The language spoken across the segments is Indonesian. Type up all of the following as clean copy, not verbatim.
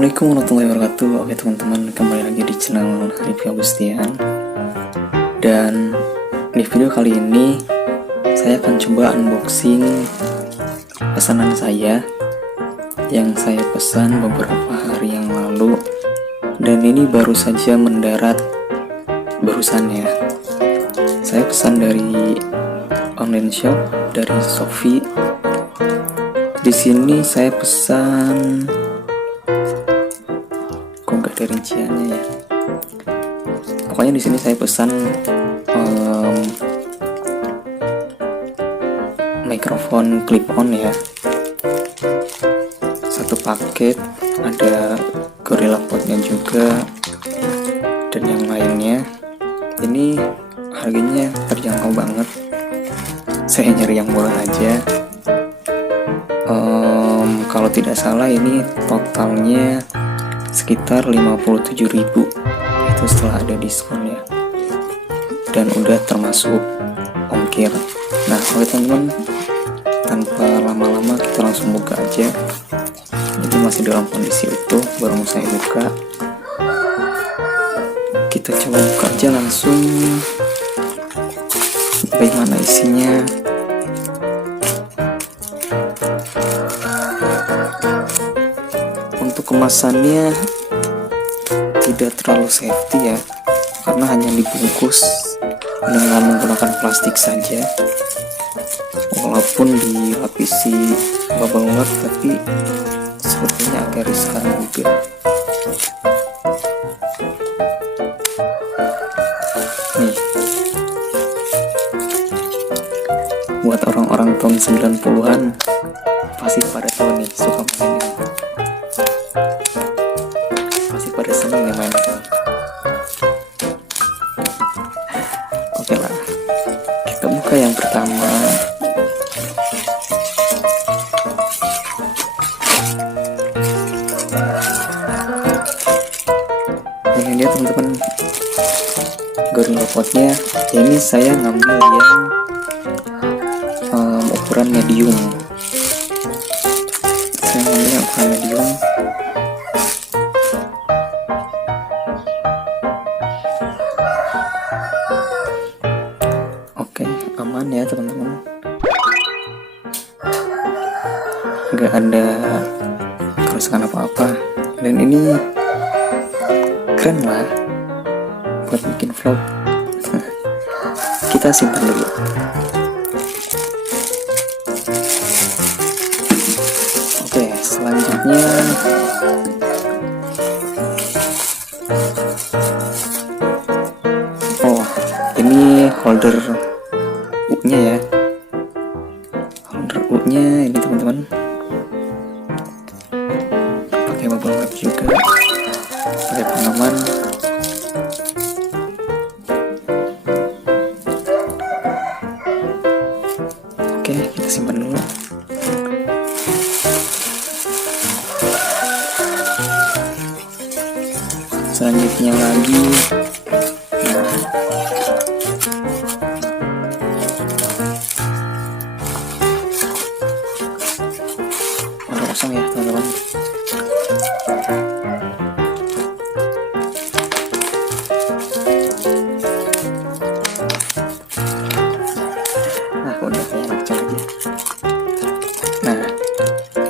Assalamualaikum warahmatullahi wabarakatuh. Oke teman-teman, kembali lagi di channel Rifki Agustian. Dan di video kali ini saya akan coba unboxing pesanan saya yang saya pesan beberapa hari yang lalu. Dan ini baru saja mendarat barusan ya. Saya pesan dari online shop dari Shopee. Di sini saya pesan, kok nggak ada rinciannya ya. Pokoknya di sini saya pesan mikrofon clip-on ya. Satu paket, ada Gorilla Pod-nya juga dan yang lainnya. Ini harganya terjangkau banget. Saya nyari yang murah aja. Kalau tidak salah ini totalnya sekitar 57.000, itu setelah ada diskon ya, dan udah termasuk ongkir. Nah oke teman-teman, tanpa lama-lama kita langsung buka aja. Ini masih dalam kondisi utuh, baru mau saya buka. Kita coba buka aja langsung. Bagaimana isinya? Untuk kemasannya tidak terlalu safety ya, karena hanya dibungkus dengan menggunakan plastik saja. Walaupun dilapisi bubble wrap, tapi sepertinya agak riskan juga. Nih, buat orang-orang tahun 90-an pasti pada tahu nih, suka main ini. Pasti pada seneng ya main ini. Oke lah, kita buka yang pertama. Ini dia teman-teman, Gorilla Pod-nya. Ini saya ngambil yang ukuran medium. Saya ngambil yang ukuran medium. Oke, aman ya teman-teman. Nggak ada kerusakan apa-apa. Dan ini keren lah buat bikin vlog. Kita simpan dulu. Oke, selanjutnya ini holder U-nya ya. Holder U-nya ini teman-teman, pakai bubble wrap juga, pakai pengaman. Oke, kita simpan dulu. Selanjutnya lagi, warna kosong ya teman-teman. Nah udah kayak anak kecil aja. Nah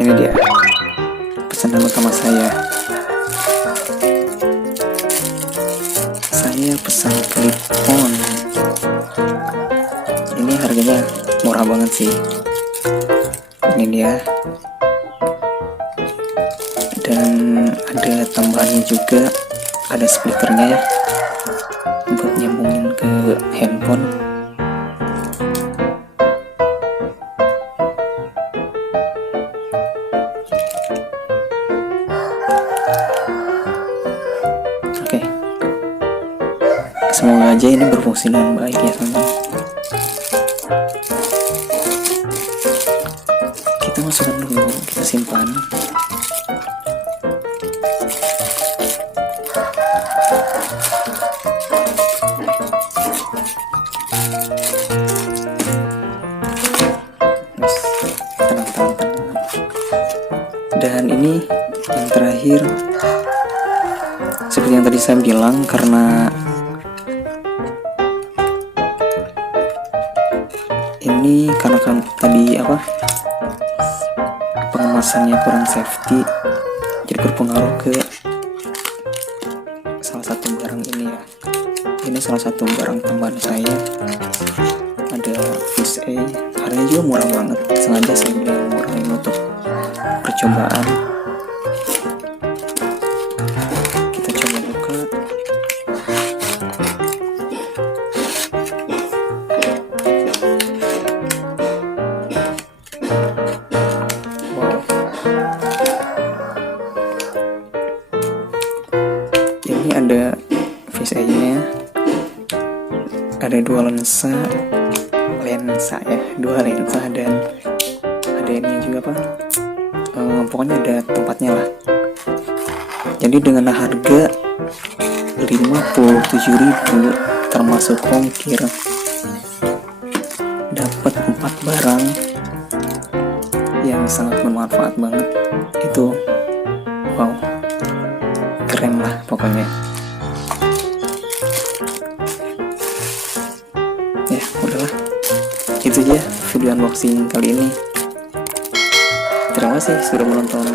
ini dia pesanan utama saya. Saya pesan clip-on. Ini harganya murah banget sih. Ini dia. Dan ada tambahannya juga, ada splitternya ya, buat nyambungin ke handphone. Oke, semoga aja ini berfungsi dengan baik ya teman-teman. Kita masukkan dulu, kita simpan. Dan ini Yang terakhir, seperti yang tadi saya bilang, karena kan tadi pengemasannya kurang safety, jadi berpengaruh ke salah satu barang ini ya. Ini salah satu barang tambahan saya, ada Fish A, harganya juga murah banget, sengaja saya beli yang murah ini untuk percobaan. Kita coba buka. Wow, ini ada Fish A nya, ada dua lensa ya, dua lensa, dan ada ini juga pokoknya ada tempatnya lah. Jadi dengan harga 57.000 termasuk ongkir, dapat 4 barang yang sangat bermanfaat banget. Itu wow, keren lah pokoknya. Ya udahlah, itu aja video unboxing kali ini. Terima kasih sudah menonton.